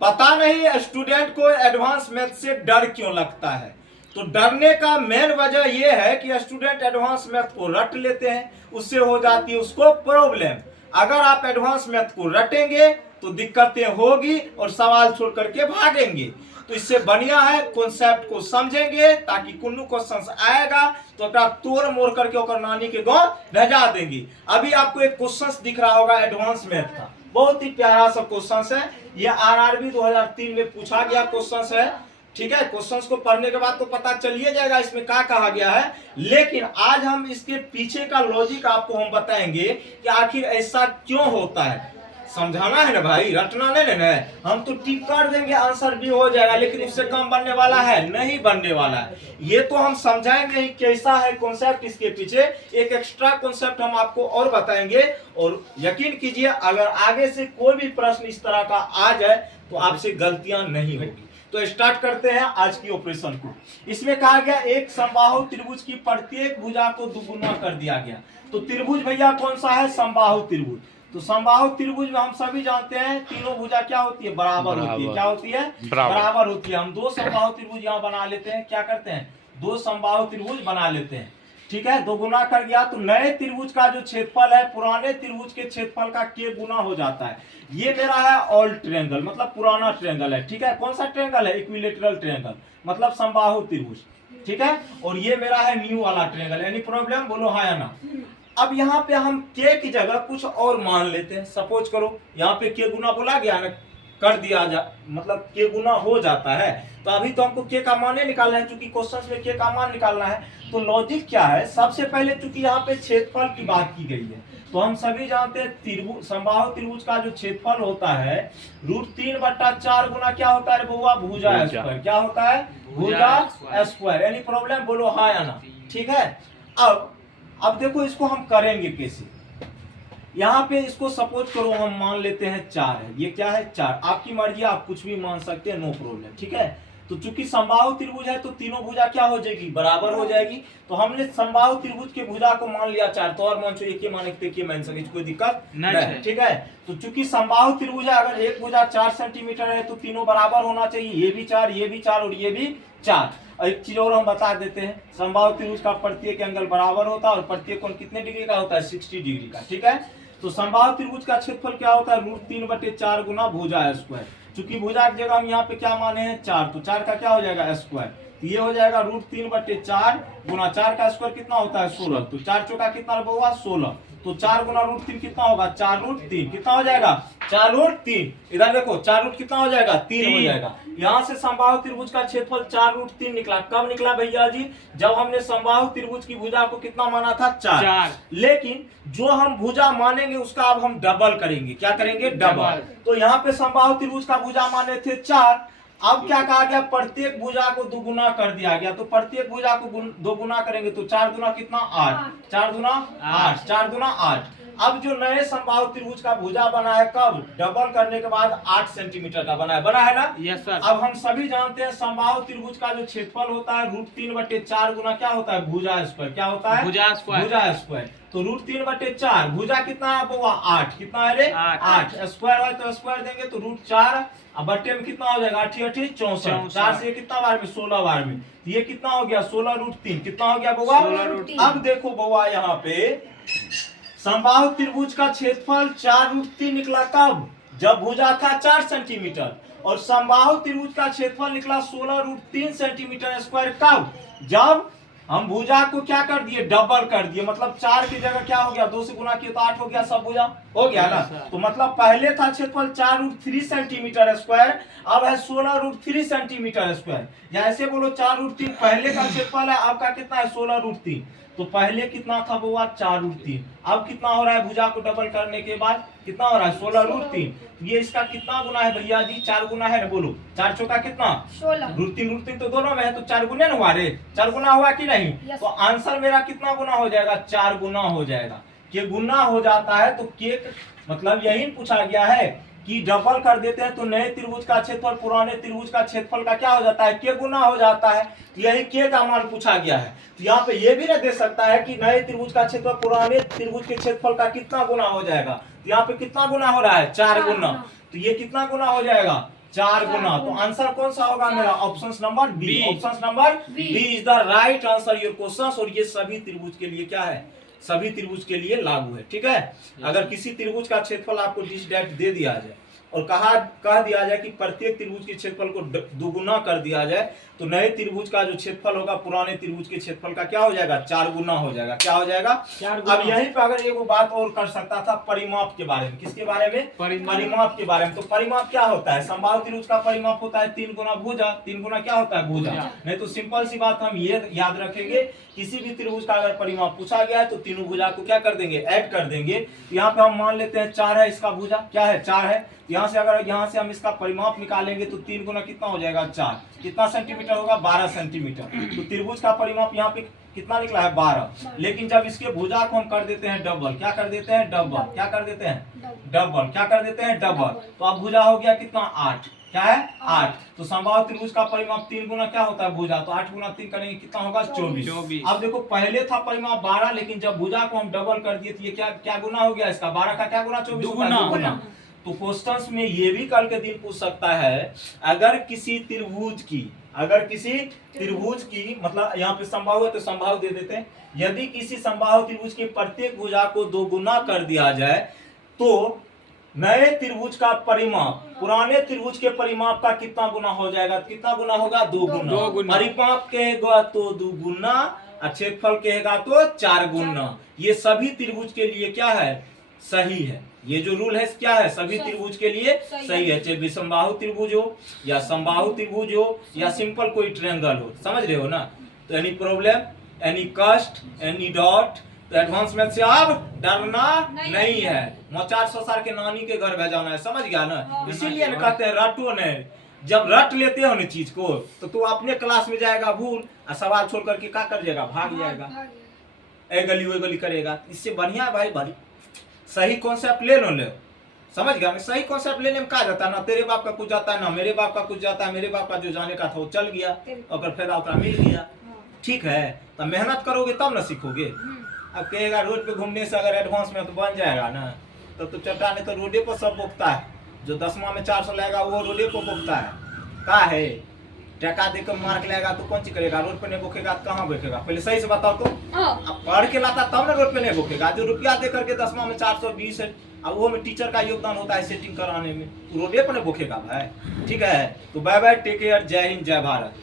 पता नहीं स्टूडेंट को एडवांस मैथ से डर क्यों लगता है। तो डरने का मेन वजह यह है कि स्टूडेंट एडवांस मैथ को रट लेते हैं, उससे हो जाती है उसको प्रॉब्लम। अगर आप एडवांस मैथ को रटेंगे तो दिक्कतें होगी और सवाल छोड़ करके भागेंगे। तो इससे बढ़िया है कॉन्सेप्ट को समझेंगे, ताकि कुन्नू क्वेश्चन आएगा तो अपना तोड़ मोड़ करके और नानी के गांव भेजा देंगे। अभी आपको एक क्वेश्चन दिख रहा होगा एडवांस मैथ का, बहुत ही प्यारा सा क्वेश्चन है। ये आरआरबी 2003 में पूछा गया क्वेश्चन है। ठीक है, क्वेश्चंस को पढ़ने के बाद तो पता चलिए जाएगा इसमें क्या कहा गया है, लेकिन आज हम इसके पीछे का लॉजिक आपको हम बताएंगे कि आखिर ऐसा क्यों होता है। समझाना है ना भाई, रटना नहीं ना। हम तो टिक कर देंगे आंसर भी हो जाएगा, लेकिन इससे कम बनने वाला है नहीं, बनने वाला है। ये तो हम समझाएंगे ही कैसा है कॉन्सेप्ट इसके पीछे, एक एक्स्ट्रा कॉन्सेप्ट हम आपको और बताएंगे। और यकीन कीजिए अगर आगे से कोई भी प्रश्न इस तरह का आ जाए तो आपसे गलतियां नहीं होगी। तो स्टार्ट करते हैं आज की ऑपरेशन को। इसमें कहा गया एक समबाहु त्रिभुज की प्रत्येक भुजा को दुगुना कर दिया गया। तो त्रिभुज भैया कौन सा है, समबाहु त्रिभुज। तो समबाहु त्रिभुज में हम सभी जानते हैं तीनों भुजा क्या होती है, बराबर होती है। क्या होती है, बराबर होती है। हम दो समबाहु त्रिभुज यहाँ बना लेते हैं, क्या करते हैं, दो समबाहु त्रिभुज बना लेते हैं। ठीक है, दो गुना कर गया तो नए त्रिभुज का जो क्षेत्रफल है पुराने त्रिभुज के क्षेत्रफल का के गुना हो जाता है। ये मेरा है ओल्ड ट्रायंगल, मतलब पुराना ट्रायंगल है। ठीक है, कौन सा ट्रायंगल है, इक्विलेटरल ट्रायंगल, मतलब समबाहु त्रिभुज। ठीक है, और ये मेरा है न्यू वाला ट्रायंगल। एनी प्रॉब्लम, बोलो हाँ या ना। अब यहाँ पे हम के की जगह कुछ और मान लेते हैं। सपोज करो यहाँ पे के गुना बोला गया ना, कर दिया जा मतलब के गुना हो जाता है। तो अभी तो हमको के का मान निकालना है, चूंकि क्वेश्चन में के का मान निकालना है। तो लॉजिक क्या है, सबसे पहले चूंकि यहाँ पे क्षेत्रफल की बात की गई है, तो हम सभी जानते हैं त्रिभुज, समबाहु त्रिभुज का जो क्षेत्रफल होता है √3/4 गुना क्या होता है बउआ, भुजा स्क्वायर। क्या होता है, भुजा स्क्वायर। यानी प्रॉब्लम, बोलो हाँ या ना। ठीक है, अब देखो इसको हम करेंगे कैसे। यहाँ पे इसको सपोज करो हम मान लेते हैं 4 है, ये क्या है 4। आपकी मर्जी, आप कुछ भी मान सकते हैं, नो प्रॉब्लम। ठीक है, तो चूंकि समबाहु त्रिभुज है तो तीनों भुजा क्या हो जाएगी, बराबर हो जाएगी। तो हमने समबाहु त्रिभुज के भुजा को मान लिया 4, तो और मान चो एक ही मान सके, कोई दिक्कत नहीं। ठीक है, तो चूंकि समबाहु त्रिभुज है, अगर एक भुजा 4 सेंटीमीटर है तो तीनों बराबर होना चाहिए। ये भी 4, ये भी 4 और ये भी 4। एक चीज और हम बता देते हैं, समबाहु त्रिभुज का प्रत्येक एंगल बराबर होता है और प्रत्येक कोण कितने डिग्री का होता है, 60 डिग्री का। ठीक है, तो समबाहु त्रिभुज का क्षेत्रफल क्या होता है, √3/4 गुना भुजा स्क्वायर। चूंकि भुजा की जगह हम यहाँ पे क्या माने हैं 4, तो 4 का क्या हो जाएगा स्क्वायर। तो ये हो जाएगा √3/4 गुना 4 का स्क्वायर कितना होता है 16। तो 4 चौका कितना होगा 16। तो 4 गुना √3 कितना होगा, 4√3 कितना हो जाएगा, 4√3। इधर देखो 4 कितना हो जाएगा, 3 हो जाएगा। यहाँ से समबाहु त्रिभुज का क्षेत्रफल 4√3 निकला। कब निकला भैया जी, जब हमने समबाहु त्रिभुज की भुजा को कितना माना था, 4। लेकिन जो हम भुजा मानेंगे उसका अब हम डबल करेंगे। क्या करेंगे, डबल। तो यहाँ पे समबाहु त्रिभुज का भुजा माने थे 4, अब क्या कहा गया, प्रत्येक भुजा को दुगुना कर दिया गया। तो प्रत्येक भुजा को दो गुना करेंगे तो 4 दुना कितना 8, 4 दुना 8, 4 दुना 8। अब जो नए समबाहु त्रिभुज का भुजा बना है, कब, डबल करने के बाद 8 सेंटीमीटर का बना है, बना है ना। Yes sir. अब हम सभी जानते हैं समबाहु त्रिभुज का जो क्षेत्रफल होता है √3/4 गुना क्या होता है, भुजा स्क्वायर। क्या होता है, भुजा स्क्वायर। भुजा स्क्वायर। तो √3/4 भुजा कितना है बउआ, 8। कितना है रे, 8। स्क्वायर है तो स्क्वायर देंगे तो √4 अब बट्टे में कितना हो जाएगा, 8 8 64। 4 से कितना बार में, 16 बार में। ये कितना हो गया 16√3। कितना हो गया बउआ, 16√3। अब देखो बउआ यहाँ पे समबाहु त्रिभुज का क्षेत्रफल 4√3 निकला। कब, जब भुजा था 4 सेंटीमीटर, और समबाहु त्रिभुज का क्षेत्रफल निकला 16√3 सेंटीमीटर स्क्वायर। कब, जब हम भुजा को क्या कर दिए, डबल कर दिए। मतलब 4 की जगह क्या हो गया, 2 से गुना किया तो 8 हो गया, सब भुजा हो गया ना। तो मतलब पहले था क्षेत्रफल 4√3 सेंटीमीटर स्क्वायर, अब है 16√3 सेंटीमीटर स्क्वायर। या ऐसे बोलो 4√3 पहले का क्षेत्रफल है, अब का कितना है 16√3। तो पहले कितना था वो 4√3, अब कितना हो रहा है, भुजा को डबल करने के बाद कितना हो रहा है 16√3। ये इसका कितना गुना है भैया जी, 4 गुना है ना, बोलो 4 चौका कितना 16। √3 तो दोनों में है, तो 4 गुना हुआ रे, 4 गुना हुआ कि नहीं। तो आंसर मेरा कितना गुना हो जाएगा, 4 गुना हो जाएगा। के गुना हो जाता है तो के मतलब यही पूछा गया है कि डबल कर देते हैं तो नए त्रिभुज का क्षेत्रफल पुराने त्रिभुज का क्षेत्रफल का क्या हो जाता है, के गुना हो जाता है। यही के का मान पूछा गया है। तो यहाँ पे ये भी ना दे सकता है कि नए त्रिभुज का क्षेत्रफल पुराने त्रिभुज के क्षेत्रफल का कितना गुना हो जाएगा। तो यहाँ पे कितना गुना हो रहा है, 4 गुना। तो ये कितना गुना हो जाएगा, 4 गुना। तो आंसर कौन सा होगा मेरा? Option number B. Option number B is the right answer your question. और ये सभी त्रिभुज के लिए क्या है? सभी त्रिभुज के लिए लागू है। ठीक है, अगर किसी त्रिभुज का क्षेत्रफल आपको डिस डैट दे दिया जाए और कह दिया जाए कि प्रत्येक त्रिभुज के क्षेत्रफल को दुगुना कर दिया जाए, तो नए त्रिभुज का जो क्षेत्रफल होगा पुराने त्रिभुज के क्षेत्रफल का क्या हो जाएगा? 4 गुना हो जाएगा। क्या हो जाएगा? 4 गुना। अब यहीं पे अगर एक बात और कर सकता था परिमाप के बारे में। किसके बारे में? परिमाप के बारे में। तो परिमाप क्या होता है? समबाहु त्रिभुज का परिमाप होता है 3 गुना भुजा। 3 गुना क्या होता है? भुजा। नहीं तो सिंपल सी बात हम ये याद रखेंगे, किसी भी त्रिभुज का अगर परिमाप पूछा गया है तो तीनों भुजा को क्या कर देंगे? ऐड कर देंगे। यहाँ पे हम मान लेते हैं 4 है इसका भुजा। क्या है? 4 है। यहाँ से अगर यहाँ से हम इसका परिमाप निकालेंगे तो 3 गुना कितना हो जाएगा? 4। कितना सेंटीमीटर होगा? 12 सेंटीमीटर। तो त्रिभुज का परिमाप यहाँ पे कितना निकला है? 12। लेकिन जब इसके भुजा को हम कर देते हैं डबल, क्या कर देते हैं? डबल। क्या कर देते हैं? डबल। क्या कर देते हैं? डबल। तो अब भुजा हो गया कितना? 8। क्या है? 8। तो समबाहु त्रिभुज का परिमाप 3 गुना क्या होता है? भुजा। तो 8 गुना 3 करेंगे कितना होगा? 24। अब देखो पहले था परिमाप 12, लेकिन जब भुजा को हम डबल कर दिए तो ये क्या गुना हो गया इसका? 12 का क्या गुना? 24 गुना। तो क्वेश्चंस में ये भी कल के दिन पूछ सकता है, अगर किसी त्रिभुज की मतलब यहाँ पे समबाहु है तो समबाहु दे देते हैं, यदि किसी समबाहु त्रिभुज के प्रत्येक भुजा को 2 गुना कर दिया जाए तो नए त्रिभुज का परिमाप पुराने त्रिभुज के परिमाप का कितना गुना हो जाएगा? कितना गुना होगा? 2 गुना। परिमाप कहेगा तो 2 गुना, क्षेत्रफल कहेगा तो 4 गुना। ये सभी त्रिभुज के लिए क्या है? सही है। ये जो रूल है क्या है? सभी त्रिभुज के लिए सही है, चाहे विषमबाहु त्रिभुज हो या समबाहु त्रिभुज हो या सिंपल कोई ट्रायंगल हो। समझ रहे हो ना? तो एनी प्रॉब्लम, एनी कष्ट, एनी डाउट, तो एडवांस मैथ से अब डरना नहीं है। मोचार ससार के नानी के घर भेजाना है। समझ गया ना? इसीलिए कहते हैं रटो नहीं। जब रट लेते हो ना चीज को तो तू अपने क्लास में जाएगा भूल और सवाल छोड़ करके क्या कर जाएगा? भाग जाएगा, ए गली वो गली करेगा। इससे बढ़िया है भाई सही कॉन्सेप्ट ले लो। समझ गया? मैं सही कॉन्सेप्ट लेने में क्या जाता है? ना तेरे बाप का कुछ जाता है, ना मेरे बाप का कुछ जाता है। मेरे बाप का जो जाने का था वो चल गया और फायदा ओकरा मिल गया। ठीक है, तो मेहनत करोगे तब ना सीखोगे। अब कहेगा रोड पे घूमने से अगर एडवांस में तो बन जाएगा ना, तो चट्टा ने तो रोडे पर सब बोकता है। जो 10वां में 400 लाएगा वो रोडे पर बोकता है। का है टका देकर मार्क लेगा तो कौन सी करेगा? रोड पे नहीं बोकेगा तो कहाँ बोकेगा? पहले सही से बताओ तो। अब पढ़ के लाता तब ना रोड पे नहीं बोकेगा। जो रुपया दे करके 10वां में 420 है, अब वो में टीचर का योगदान होता है सेटिंग कराने में, तो रोडे पर नहीं बोकेगा भाई। ठीक है, तो बाय बाय, टेक केयर, जय हिंद, जय भारत।